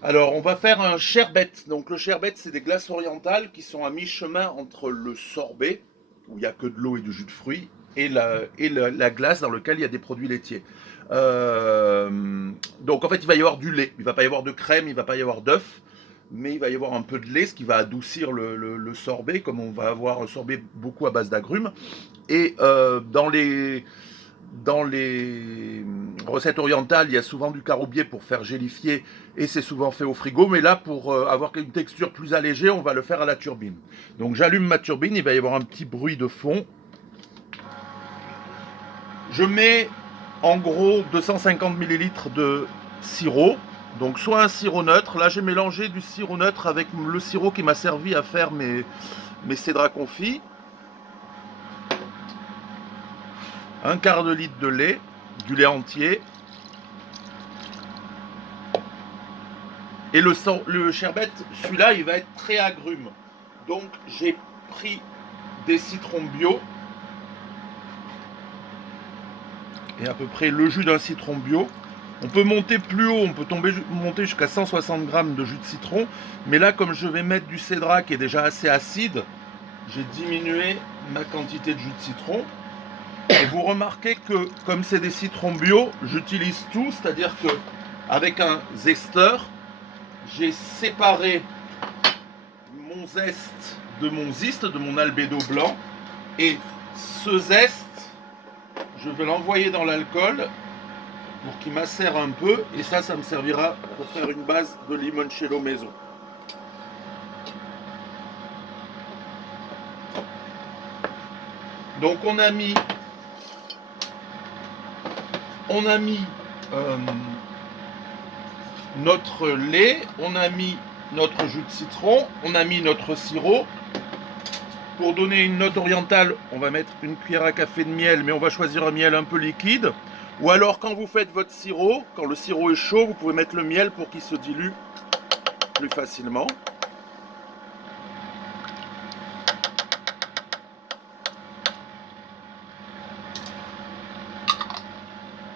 Alors, on va faire un sherbet. Donc, le sherbet, c'est des glaces orientales qui sont à mi-chemin entre le sorbet, où il n'y a que de l'eau et du jus de fruits, et la glace dans laquelle il y a des produits laitiers. Donc, en fait, il va y avoir du lait. Il ne va pas y avoir de crème, il ne va pas y avoir d'œuf, mais il va y avoir un peu de lait, ce qui va adoucir le sorbet, comme on va avoir un sorbet beaucoup à base d'agrumes. Et dans les recettes orientales, il y a souvent du caroubier pour faire gélifier et c'est souvent fait au frigo. Mais là, pour avoir une texture plus allégée, on va le faire à la turbine. Donc j'allume ma turbine, il va y avoir un petit bruit de fond. Je mets en gros 250 millilitres de sirop. Donc soit un sirop neutre. Là, j'ai mélangé du sirop neutre avec le sirop qui m'a servi à faire mes cédrats confits. Un quart de litre de lait, du lait entier. Et le sherbet, celui-là, il va être très agrume. Donc j'ai pris des citrons bio et à peu près le jus d'un citron bio. On peut monter plus haut, on peut monter jusqu'à 160 grammes de jus de citron. Mais là, comme je vais mettre du cédrat qui est déjà assez acide, j'ai diminué ma quantité de jus de citron. Et vous remarquez que comme c'est des citrons bio, j'utilise tout, c'est-à-dire que avec un zesteur, j'ai séparé mon zeste de mon zeste, de mon albédo blanc. Et ce zeste, je vais l'envoyer dans l'alcool pour qu'il macère un peu. Et ça me servira pour faire une base de limoncello maison. Donc on a mis notre lait, on a mis notre jus de citron, on a mis notre sirop. Pour donner une note orientale, on va mettre une cuillère à café de miel, mais on va choisir un miel un peu liquide. Ou alors, quand vous faites votre sirop, quand le sirop est chaud, vous pouvez mettre le miel pour qu'il se dilue plus facilement.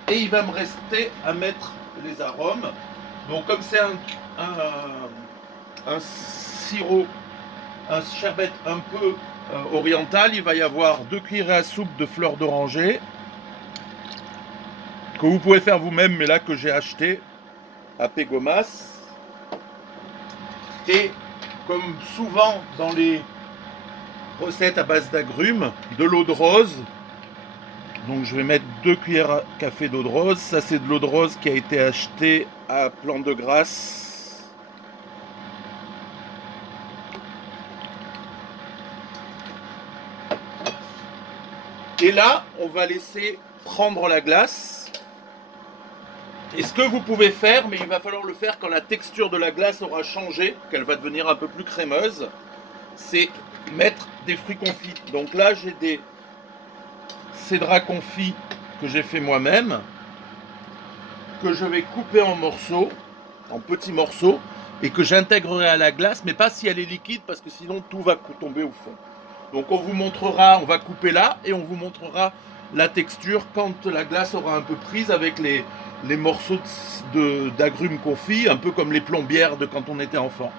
Et il va me rester à mettre les arômes. Donc, comme c'est un sirop, un sherbet un peu oriental, il va y avoir 2 cuillerées à soupe de fleurs d'oranger que vous pouvez faire vous-même, mais là que j'ai acheté à Pégomas. Et comme souvent dans les recettes à base d'agrumes, de l'eau de rose. Donc je vais mettre 2 cuillères à café d'eau de rose. Ça, c'est de l'eau de rose qui a été achetée à Plan de Grâce. Et là, on va laisser prendre la glace. Et ce que vous pouvez faire, mais il va falloir le faire quand la texture de la glace aura changé, qu'elle va devenir un peu plus crémeuse, c'est mettre des fruits confits. Donc là, j'ai des cédrats confits que j'ai fait moi-même, que je vais couper en morceaux, en petits morceaux, et que j'intégrerai à la glace, mais pas si elle est liquide, parce que sinon tout va tomber au fond. Donc on vous montrera, on va couper là, et on vous montrera la texture quand la glace aura un peu prise avec les morceaux d'agrumes confits, un peu comme les plombières de quand on était enfant.